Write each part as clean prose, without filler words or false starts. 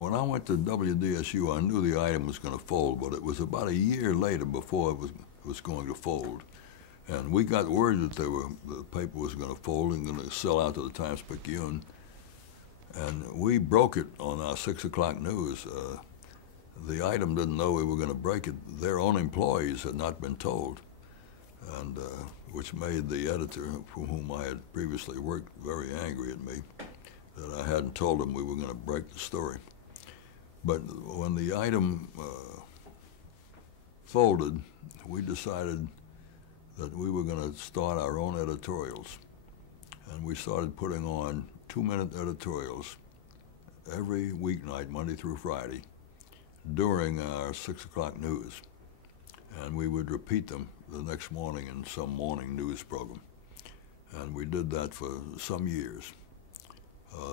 When I went to WDSU, I knew the item was going to fold, but it was about a year later before it was going to fold. And we got word that the paper was going to fold and going to sell out to the Times-Picayune. And we broke it on our 6 o'clock news. The item didn't know we were going to break it. Their own employees had not been told, and which made the editor, for whom I had previously worked, very angry at me that I hadn't told him we were going to break the story. But when the item folded, we decided that we were going to start our own editorials. And we started putting on 2-minute editorials every weeknight, Monday through Friday, during our 6 o'clock news. And we would repeat them the next morning in some morning news program. And we did that for some years.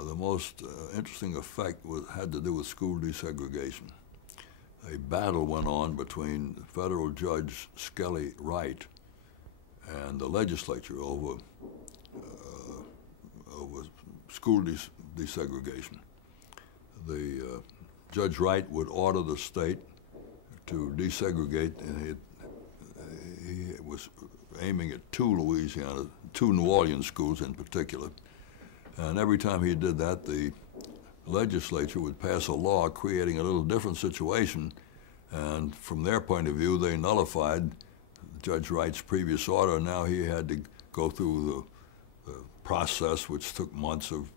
The most interesting effect had to do with school desegregation. A battle went on between federal Judge Skelly Wright and the legislature over school desegregation. The Judge Wright would order the state to desegregate, and he was aiming at two New Orleans schools in particular. And every time he did that, the legislature would pass a law creating a little different situation. And from their point of view, they nullified Judge Wright's previous order. Now he had to go through the process, which took months, of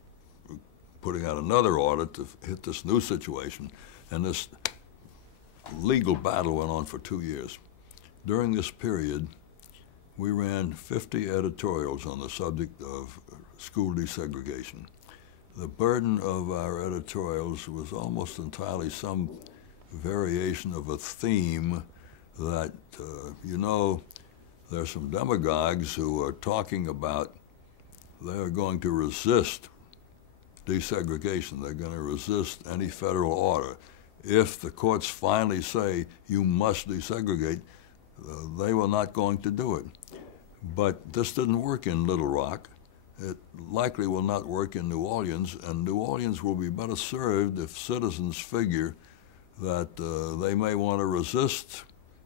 putting out another order to hit this new situation. And this legal battle went on for 2 years. During this period, we ran 50 editorials on the subject of school desegregation. The burden of our editorials was almost entirely some variation of a theme that, there's some demagogues who are talking about they're going to resist desegregation. They're going to resist any federal order. If the courts finally say you must desegregate, they were not going to do it. But this didn't work in Little Rock. It likely will not work in New Orleans, and New Orleans will be better served if citizens figure that they may want to resist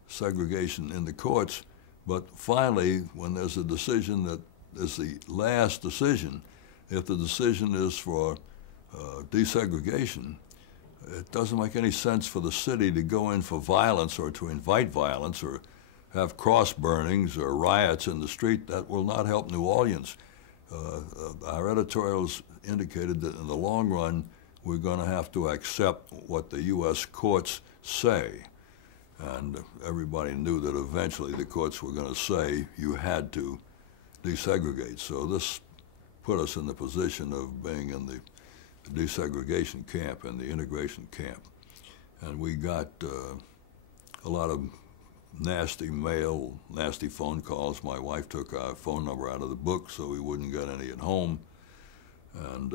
segregation in the courts, but finally, when there's a decision that is the last decision, if the decision is for desegregation, it doesn't make any sense for the city to go in for violence or to invite violence or have cross burnings or riots in the street. That will not help New Orleans. Our editorials indicated that in the long run, we're going to have to accept what the U.S. courts say. And everybody knew that eventually the courts were going to say you had to desegregate. So this put us in the position of being in the desegregation camp and the integration camp. And we got a lot of nasty mail, nasty phone calls. My wife took our phone number out of the book so we wouldn't get any at home. And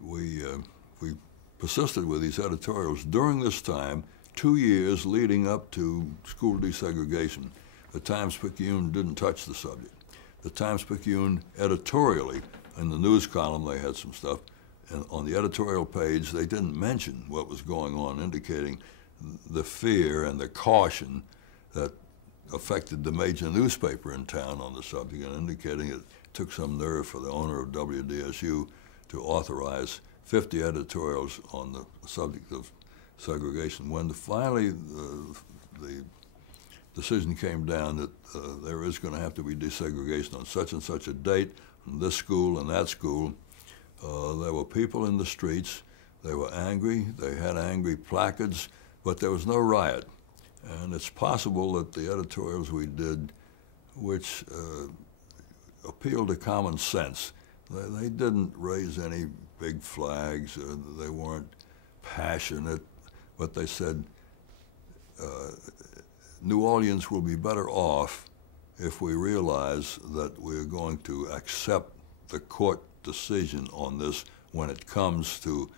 we persisted with these editorials. During this time, 2 years leading up to school desegregation, the Times-Picayune didn't touch the subject. The Times-Picayune editorially, in the news column they had some stuff, and on the editorial page they didn't mention what was going on, indicating the fear and the caution that affected the major newspaper in town on the subject, and indicating it took some nerve for the owner of WDSU to authorize 50 editorials on the subject of segregation. When finally the decision came down that there is going to have to be desegregation on such and such a date, in this school and that school, there were people in the streets. They were angry. They had angry placards, but there was no riot. And it's possible that the editorials we did, which appealed to common sense, they didn't raise any big flags. They weren't passionate, but they said, New Orleans will be better off if we realize that we're going to accept the court decision on this when it comes to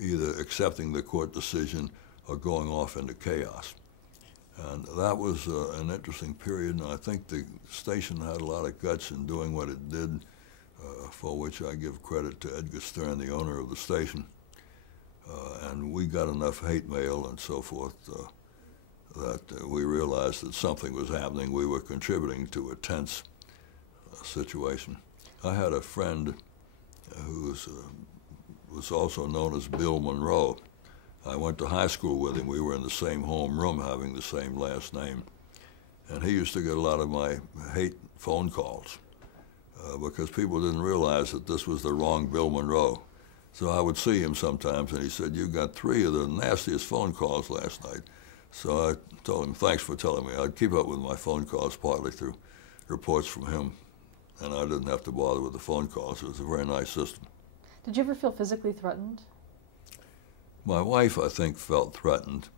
either accepting the court decision or going off into chaos. And that was an interesting period, and I think the station had a lot of guts in doing what it did, for which I give credit to Edgar Stern, the owner of the station. and we got enough hate mail and so forth that we realized that something was happening. We were contributing to a tense situation. I had a friend who was also known as Bill Monroe. I went to high school with him. We were in the same homeroom having the same last name. And he used to get a lot of my hate phone calls because people didn't realize that this was the wrong Bill Monroe. So I would see him sometimes, and he said, "You got 3 of the nastiest phone calls last night." So I told him, "Thanks for telling me." I'd keep up with my phone calls partly through reports from him, and I didn't have to bother with the phone calls. It was a very nice system. Did you ever feel physically threatened? My wife, I think, felt threatened.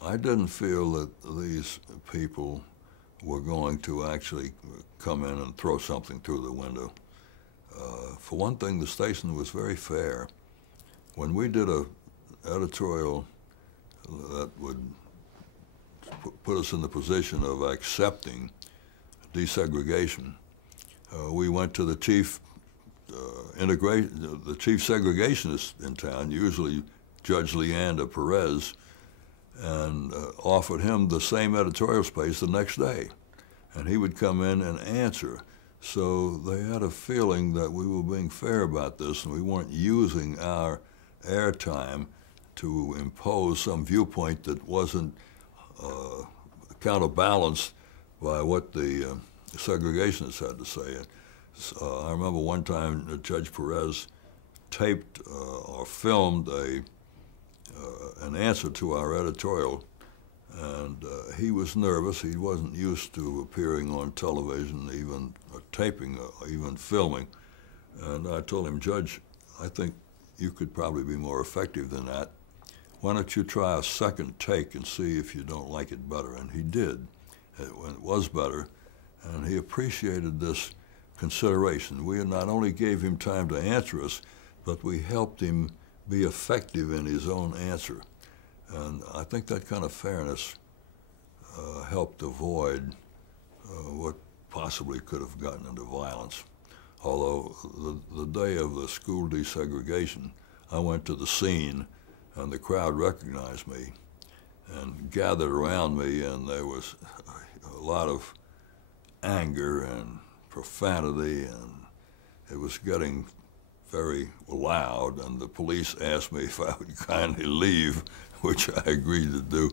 I didn't feel that these people were going to actually come in and throw something through the window. For one thing, the station was very fair. When we did a editorial that would put us in the position of accepting desegregation, we went to the chief the chief segregationist in town, usually Judge Leander Perez, and offered him the same editorial space the next day. And he would come in and answer. So they had a feeling that we were being fair about this and we weren't using our airtime to impose some viewpoint that wasn't counterbalanced by what the segregationists had to say. I remember one time Judge Perez taped or filmed an answer to our editorial, and he was nervous. He wasn't used to appearing on television, even taping, even filming. And I told him, "Judge, I think you could probably be more effective than that. Why don't you try a second take and see if you don't like it better?" And he did. It was better, and he appreciated this consideration. We not only gave him time to answer us, but we helped him be effective in his own answer. And I think that kind of fairness helped avoid what possibly could have gotten into violence. Although the day of the school desegregation, I went to the scene and the crowd recognized me and gathered around me, and there was a lot of anger and profanity, and it was getting very loud, and the police asked me if I would kindly leave, which I agreed to do.